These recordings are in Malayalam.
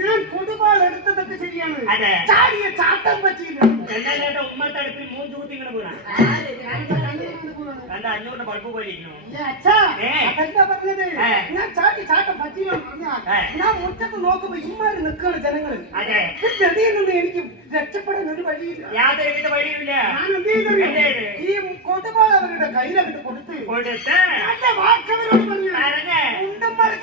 ഞാൻ കൊടുവാൾ എടുത്തതൊക്കെ ശരിയാണ്. ചാടിയ ചാട്ടം പറ്റിയില്ല രണ്ടാം ഉമ്മത്തടുപ്പിൽ മൂന്ന് ചൂത്തി ഇങ്ങനെ പോവാണ്. കണ്ട അഞ്ഞൂറിന്റെ ബൾബ് പോയിരിക്കുന്നു. ഞാൻ ചാടി ചാട്ടം ഏ. ഞാൻ മുറ്റത്ത് നോക്കുമ്പോ ഇമ്മാര് നിൽക്കാണ് ഈ ചെടിയിൽ നിന്ന് എനിക്ക് രക്ഷപ്പെടാൻ ഒരു വഴിയില്ല യാതൊരു വിധ വഴിയുമില്ല ഞാൻ എന്ത് ചെയ്തറിയോ? എന്ത് ചെയ്ത്? ഈ കൊടുവാൾ അവരുടെ കയ്യിലങ്ങോട്ട് കൊടുത്ത് കൊടുത്ത് വാക്കവരോട് പറഞ്ഞു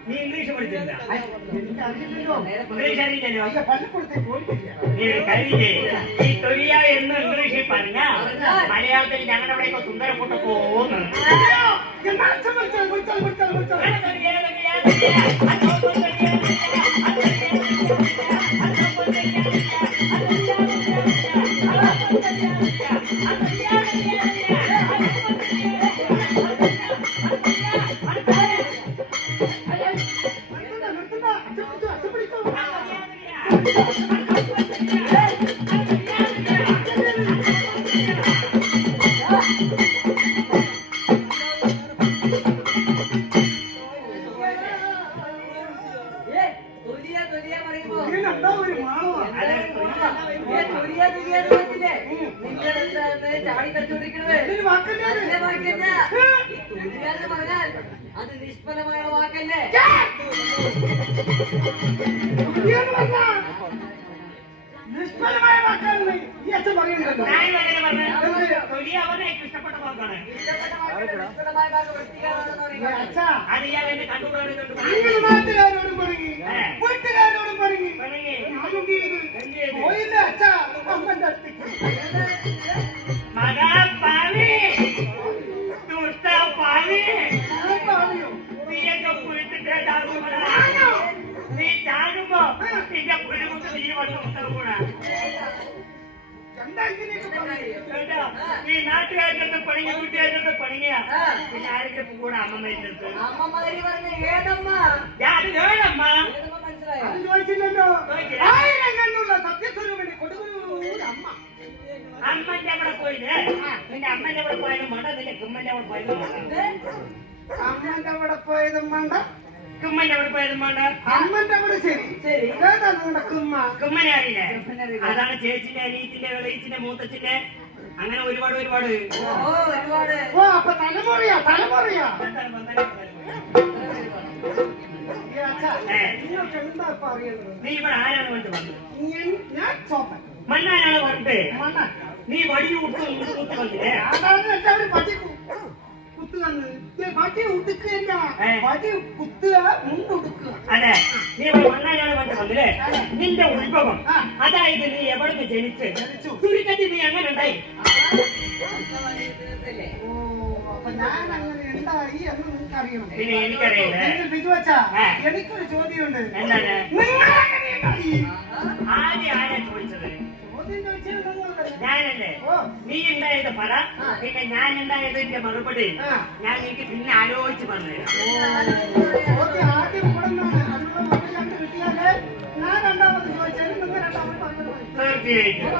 മലക്ക് കുത്തി ഒരൊറ്റ വാട്ടം അതാണ് അതാണ് അതാണ് യോഗ്യൻ അതാണ് വമ്പൻ അതാ നിറയെ കൈ കൊടുത്തിട്ട് കയറി കിടക്കുന്നത് അയാൾ എന്താ അവിടെ കിടക്കുന്നത് കഞ്ചം കൊടുത്തിട്ടുണ്ട് അവിടെ തൊലിയെ. എന്താ പറഞ്ഞത് ഇത് വെറും തൊലിയെ തൊലിയാണ്. അതെ എന്ന് വെച്ചാ തൊലിയാ പറഞ്ഞത് എനിക്കറിയില്ലേ എനിക്ക് സൗകര്യ ഏ തൊലിയ എന്ന് വെച്ചാ എന്താ അർത്ഥം നീ ഇംഗ്ലീഷ് പഠിച്ചില്ല എനിക്കറിയില്ലല്ലോ ഇംഗ്ലീഷ് അറിയില്ലല്ലോ അയ്യ പള്ളിക്കൂടത്തിൽ പോയിട്ടില്ല നീ ഒരു കാര്യം ചെയ്യ്. ഈ തൊലിയ എന്ന് ഇംഗ്ലീഷിൽ പറഞ്ഞ മലയാളത്തിൽ ഞങ്ങളുടെ അവിടെയൊക്കെ സുന്ദര കൂട്ട പോകുന്നു അയ്യോ, എന്നാ അത്? നിഷ്ഫലമായ വാക്കല്ലേ നിഷ്ഫലമായ വാക്കാണെന്ന് ഈ അച്ഛൻ അവനെ ഇഷ്ടപ്പെട്ട വാക്കാണ് ഇഷ്ടപ്പെട്ട വാക്കല്ല നിഷ്ഫലമായ വാക്ക് വൃത്തികേടാണെന്ന് ഏ, പറയുന്നത് അച്ഛാ അത് ഇയാൾ நீ நாட்டுக்கா இருக்கிறது பணிங்க வீட்டுக்கா இருக்கிறது பணிங்க யாருக்கு கூட அம்மா இருக்கிறது அம்மா மாதிரி வரங்க ஏதம்மா யாரு ஏதம்மா அம்மஞ்சவட கோயில் இந்த அம்மஞ்சவட கோயில் மாட்டா இந்த கும்மஞ்சவட கோயில் மாட்டா அம்மஞ்சவட கோயில் மாட்டா കുമ്മന്റെ അവിടെ പോയാലും അമ്മന്റെ അവിടെ പോയതും വേണ്ട കുമ്മന്റെ അവിടെ പോയാലും വേണ്ട അമ്മന്റെ അവിടെ ശരി. ശരി. ഏതാ നിങ്ങളുടെ കുമ്മ? കുമ്മനെ അറിയില്ലേ? അതാണ് ചേച്ചിന്റെ അനിയത്തിന്റെ ഇളയച്ചിന്റെ മൂത്തച്ഛന്റെ. അങ്ങനെ ഒരുപാട് ഒരുപാട്. ഓ അപ്പൊ തലമുറയാ തലമുറയാ. നീ ഇവിടെ ആരാണ് കൊണ്ട് വന്നത്? ഞാൻ- ഞാൻ ചോപ്പൻ. മണ്ണാനാണ് പറഞ്ഞിട്ട് മണ്ണ. നീ വടി കുത്തു കുത്തു വന്നില്ലേ? സാധാരണ എല്ലാവരും പട്ടി ഉടുക്കുകയല്ല ഏ. പട്ടി കുത്തുക മുണ്ടുടുക്കുക അതെ. നീ മണ്ണാനാണ് വേണ്ടി വന്നില്ലേ നിന്റെ ഉത്ഭവം. അതായത് നീ എവിടുന്ന് ജനിച്ച്. ചുരുക്കത്തിൽ നീ അങ്ങനെ ഉണ്ടായി പിന്നെ എനിക്കറിയില്ലേ. എനിക്കൊരു ചോദ്യമുണ്ട്. എന്താണ്? ആദ്യം ആരാ ചോദിച്ചത്? ഞാനല്ലേ നീ ഉണ്ടായത് പറ പിന്നെ ഞാൻ ഉണ്ടായത് എന്റെ മറുപടി ഞാൻ എനിക്ക് പിന്നെ ആലോചിച്ച് പറഞ്ഞു തീർച്ചയായിട്ടും